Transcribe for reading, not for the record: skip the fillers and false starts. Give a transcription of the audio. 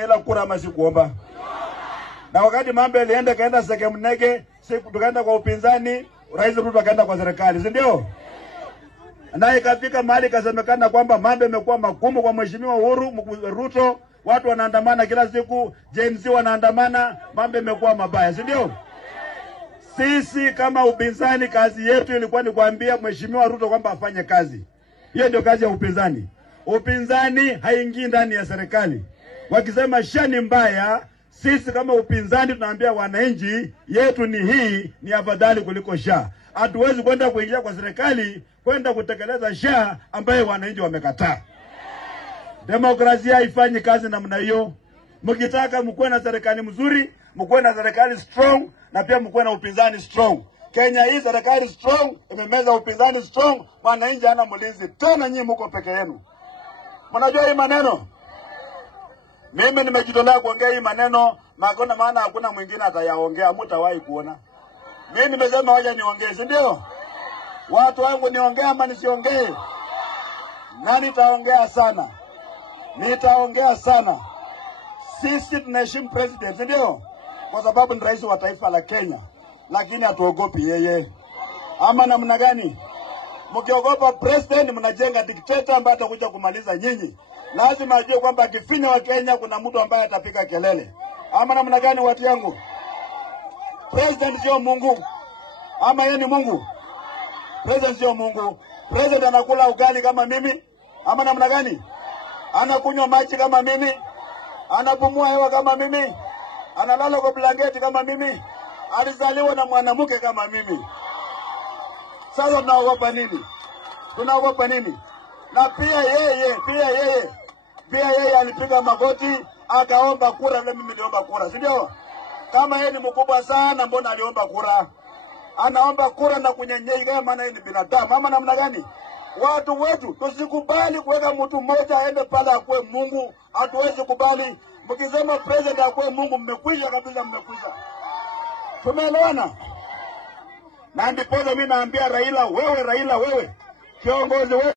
Ila kura ama sikuomba. Na wakati mambo yalienda kaenda Sekemnege, tukaenda kwa upinzani, Rais Ruto akaenda kwa serikali, si ndio? Na ikafika mahali kasemekana kwamba mambo yamekuwa magumu kwa Mheshimiwa Uhuru Ruto, watu wanaandamana kila siku, Gen Z wanaandamana, mambo yamekuwa mabaya, si ndio? Sisi kama upinzani kazi yetu ilikuwa ni kuambia Mheshimiwa Ruto kwamba afanye kazi. Hiyo ndio kazi ya upinzani. Upinzani haingii ndani ya serikali. Wakisema SHA ni mbaya, sisi kama upinzani tunaambia wananchi yetu ni hii, ni afadhali kuliko SHA. Hatuwezi kwenda kuingia kwa serikali kwenda kutekeleza SHA ambaye wananchi wamekataa. Demokrasia haifanyi kazi namna hiyo. Mkitaka mkuwe na serikali mzuri, mkuwe na serikali strong, na pia mkuwe na upinzani strong. Kenya hii serikali strong imemeza upinzani strong, wananchi hana mlinzi tena, nyinyi mko peke yenu. Mnajua hii maneno? Mimi nimejitolea kuongea hii maneno, maana hakuna mwingine atayaongea, mtawahi kuona. Mimi nimesema waje niongee, si ndio? Watu wangu niongee ama nisiongee? Na nitaongea sana. Nitaongea sana. Sisi tunaheshimu president, si ndio? Kwa sababu ni rais wa taifa la Kenya. Lakini hatuogopi yeye. Ama namna gani? Mkiogopa president mnajenga dictator ambaye atakuja kumaliza nyinyi. Lazima ajue kwamba akifinya wa Kenya kuna mtu ambaye atapiga kelele. Ama namna gani watu yangu? President sio Mungu. Ama yeye ni Mungu? President sio Mungu. President anakula ugali kama mimi. Ama namna gani? Anakunywa maji kama mimi. Anapumua hewa kama mimi. Analala kwa blanketi kama mimi. Alizaliwa na mwanamke kama mimi. Sasa tunaogopa nini? Tunaogopa nini? Na pia yeye alipiga magoti akaomba kura, na mimi niliomba kura, si ndio? Kama yeye ni mkubwa sana, mbona aliomba kura? Anaomba kura na kunyenyekea, maana yeye ni binadamu. Ama namna gani? Watu wetu tusikubali kuweka mtu mmoja aende pale akue Mungu. Hatuwezi kubali. Mkisema president akue Mungu, mmekwisha kabisa, mmekwisha. Tumeelewana? Na ndipo mimi naambia Raila, wewe kiongozi wewe